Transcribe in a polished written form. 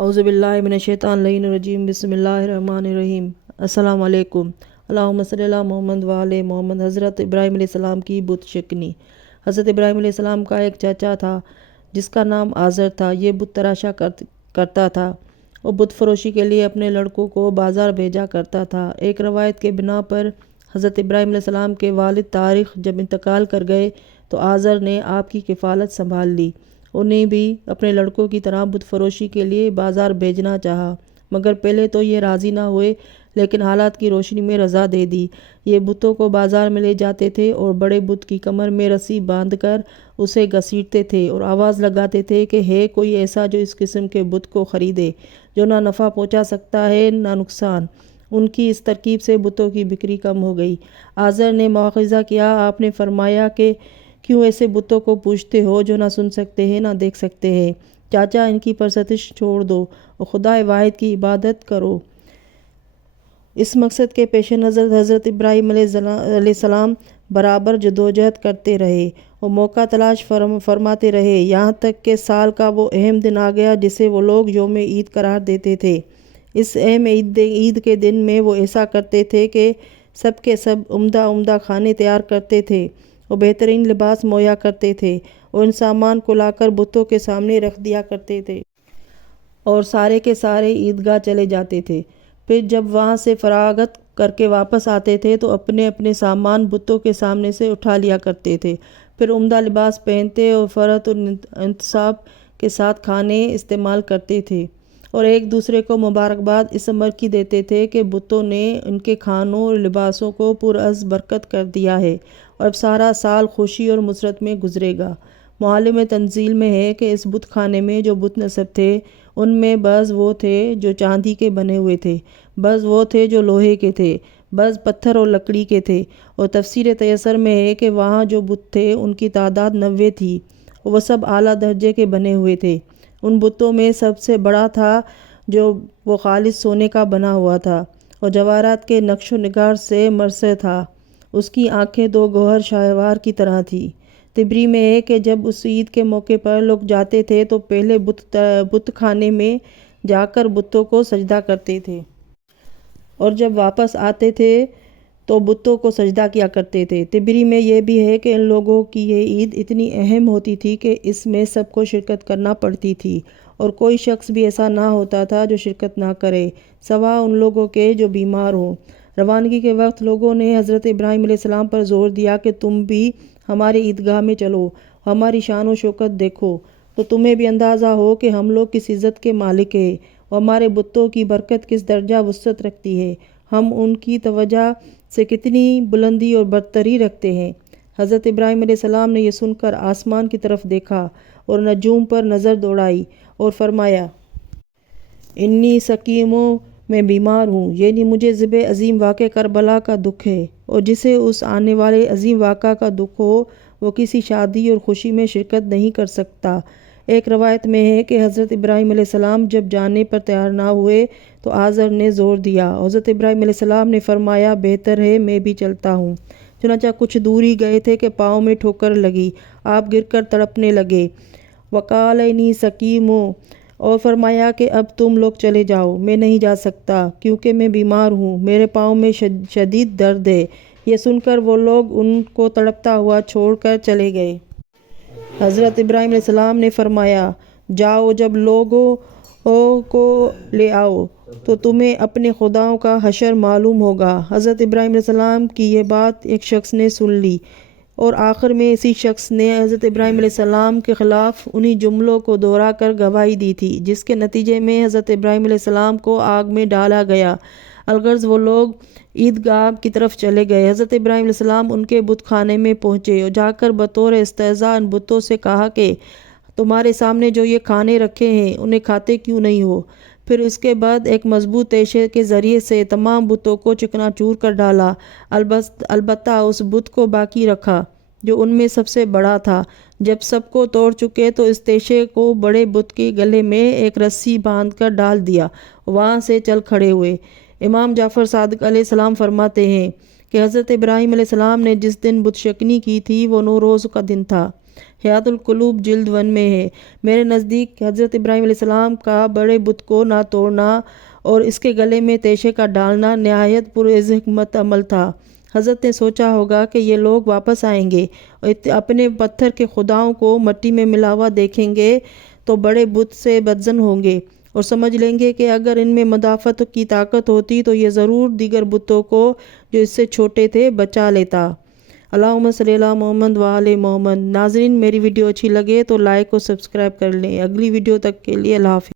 اعوذ باللہ من الشیطان اللعین الرجیم بسم اللہ الرحمن الرحیم۔ السلام علیکم۔ اللہم صلی علی محمد وعلی محمد۔ حضرت ابراہیم علیہ السلام کی بت شکنی۔ حضرت ابراہیم علیہ السلام کا ایک چاچا تھا جس کا نام آزر تھا۔ یہ بت تراشا کرتا تھا اور بت فروشی کے لیے اپنے لڑکوں کو بازار بھیجا کرتا تھا۔ ایک روایت کے بنا پر حضرت ابراہیم علیہ السلام کے والد طارق جب انتقال کر گئے تو آزر نے آپ کی کفالت سنبھال لی۔ انہیں بھی اپنے لڑکوں کی طرح بت فروشی کے لیے بازار بھیجنا چاہا، مگر پہلے تو یہ راضی نہ ہوئے، لیکن حالات کی روشنی میں رضا دے دی۔ یہ بتوں کو بازار میں لے جاتے تھے اور بڑے بت کی کمر میں رسی باندھ کر اسے گھسیٹتے تھے اور آواز لگاتے تھے کہ ہے کوئی ایسا جو اس قسم کے بت کو خریدے، جو نہ نفع پہنچا سکتا ہے نہ نقصان۔ ان کی اس ترکیب سے بتوں کی بکری کم ہو گئی۔ آزر نے مواخذہ کیا۔ آپ نے فرمایا کہ کیوں ایسے بتوں کو پوجتے ہو جو نہ سن سکتے ہیں نہ دیکھ سکتے ہیں؟ چاچا، ان کی پرستش چھوڑ دو اور خدا واحد کی عبادت کرو۔ اس مقصد کے پیش نظر حضرت ابراہیم علیہ السلام برابر جدوجہد کرتے رہے اور موقع تلاش فرماتے رہے، یہاں تک کہ سال کا وہ اہم دن آ گیا جسے وہ لوگ یوم عید قرار دیتے تھے۔ اس اہم عید کے دن میں وہ ایسا کرتے تھے کہ سب کے سب عمدہ کھانے تیار کرتے تھے اور بہترین لباس مہیا کرتے تھے اور ان سامان کو لا کر بتوں کے سامنے رکھ دیا کرتے تھے اور سارے کے سارے عیدگاہ چلے جاتے تھے۔ پھر جب وہاں سے فراغت کر کے واپس آتے تھے تو اپنے اپنے سامان بتوں کے سامنے سے اٹھا لیا کرتے تھے، پھر عمدہ لباس پہنتے اور فرحت و انتصاب کے ساتھ کھانے استعمال کرتے تھے اور ایک دوسرے کو مبارکباد اس امر کی دیتے تھے کہ بتوں نے ان کے کھانوں اور لباسوں کو پرعز برکت کر دیا ہے اور اب سارا سال خوشی اور مسرت میں گزرے گا۔ معالم تنزیل میں ہے کہ اس بت خانے میں جو بت نصب تھے ان میں بعض وہ تھے جو چاندی کے بنے ہوئے تھے، بعض وہ تھے جو لوہے کے تھے، بعض پتھر اور لکڑی کے تھے، اور تفسیر تیسر میں ہے کہ وہاں جو بت تھے ان کی تعداد 90 تھی اور وہ سب اعلیٰ درجے کے بنے ہوئے تھے۔ ان بتوں میں سب سے بڑا تھا جو وہ خالص سونے کا بنا ہوا تھا اور جواہرات کے نقش و نگار سے مرصع تھا۔ اس کی آنکھیں دو گوہر شاہوار کی طرح تھیں۔ تبری میں ہے کہ جب اس عید کے موقع پر لوگ جاتے تھے تو پہلے بت خانے میں جا کر بتوں کو سجدہ کرتے تھے اور جب واپس آتے تھے تو بتوں کو سجدہ کیا کرتے تھے۔ تبری میں یہ بھی ہے کہ ان لوگوں کی یہ عید اتنی اہم ہوتی تھی کہ اس میں سب کو شرکت کرنا پڑتی تھی اور کوئی شخص بھی ایسا نہ ہوتا تھا جو شرکت نہ کرے، سوا ان لوگوں کے جو بیمار ہوں۔ روانگی کے وقت لوگوں نے حضرت ابراہیم علیہ السلام پر زور دیا کہ تم بھی ہمارے عیدگاہ میں چلو، ہماری شان و شوکت دیکھو، تو تمہیں بھی اندازہ ہو کہ ہم لوگ کس عزت کے مالک ہیں اور ہمارے بتوں کی برکت کس درجہ وسعت رکھتی ہے، ہم ان کی توجہ سے کتنی بلندی اور برتری رکھتے ہیں۔ حضرت ابراہیم علیہ السلام نے یہ سن کر آسمان کی طرف دیکھا اور نجوم پر نظر دوڑائی اور فرمایا، انی سقیموں میں بیمار ہوں، یعنی مجھے ذبح عظیم واقعہ کربلا کا دکھ ہے، اور جسے اس آنے والے عظیم واقعہ کا دکھ ہو وہ کسی شادی اور خوشی میں شرکت نہیں کر سکتا۔ ایک روایت میں ہے کہ حضرت ابراہیم علیہ السلام جب جانے پر تیار نہ ہوئے تو آزر نے زور دیا۔ حضرت ابراہیم علیہ السلام نے فرمایا، بہتر ہے میں بھی چلتا ہوں۔ چنانچہ کچھ دور ہی گئے تھے کہ پاؤں میں ٹھوکر لگی، آپ گر کر تڑپنے لگے۔ وقال انی سقیم، اور فرمایا کہ اب تم لوگ چلے جاؤ، میں نہیں جا سکتا کیونکہ میں بیمار ہوں، میرے پاؤں میں شدید درد ہے۔ یہ سن کر وہ لوگ ان کو تڑپتا ہوا چھوڑ کر چلے گئے۔ حضرت ابراہیم علیہ السلام نے فرمایا، جاؤ، جب لوگوں کو لے آؤ تو تمہیں اپنے خداؤں کا حشر معلوم ہوگا۔ حضرت ابراہیم علیہ السلام کی یہ بات ایک شخص نے سن لی اور آخر میں اسی شخص نے حضرت ابراہیم علیہ السلام کے خلاف انہی جملوں کو دہرا کر گواہی دی تھی، جس کے نتیجے میں حضرت ابراہیم علیہ السلام کو آگ میں ڈالا گیا۔ الغرض وہ لوگ عیدگاہ کی طرف چلے گئے۔ حضرت ابراہیم علیہ السلام ان کے بت خانے میں پہنچے اور جا کر بطور استہزاء ان بتوں سے کہا کہ تمہارے سامنے جو یہ کھانے رکھے ہیں انہیں کھاتے کیوں نہیں ہو؟ پھر اس کے بعد ایک مضبوط تیشے کے ذریعے سے تمام بتوں کو چکنا چور کر ڈالا، البتہ اس بت کو باقی رکھا جو ان میں سب سے بڑا تھا۔ جب سب کو توڑ چکے تو اس تیشے کو بڑے بت کے گلے میں ایک رسی باندھ کر ڈال دیا، وہاں سے چل کھڑے ہوئے۔ امام جعفر صادق علیہ السلام فرماتے ہیں کہ حضرت ابراہیم علیہ السلام نے جس دن بت شکنی کی تھی وہ نوروز کا دن تھا۔ حیات القلوب جلد 1 میں ہے۔ میرے نزدیک حضرت ابراہیم علیہ السلام کا بڑے بت کو نہ توڑنا اور اس کے گلے میں تیشے کا ڈالنا نہایت پرعز حکمت عمل تھا۔ حضرت نے سوچا ہوگا کہ یہ لوگ واپس آئیں گے اور اپنے پتھر کے خداؤں کو مٹی میں ملا ہوا دیکھیں گے تو بڑے بت سے بدظن ہوں گے اور سمجھ لیں گے کہ اگر ان میں مدافعت کی طاقت ہوتی تو یہ ضرور دیگر بتوں کو جو اس سے چھوٹے تھے بچا لیتا۔ اللہم صلی علی محمد وآل محمد۔ ناظرین، میری ویڈیو اچھی لگے تو لائک اور سبسکرائب کر لیں۔ اگلی ویڈیو تک کے لیے اللہ حافظ۔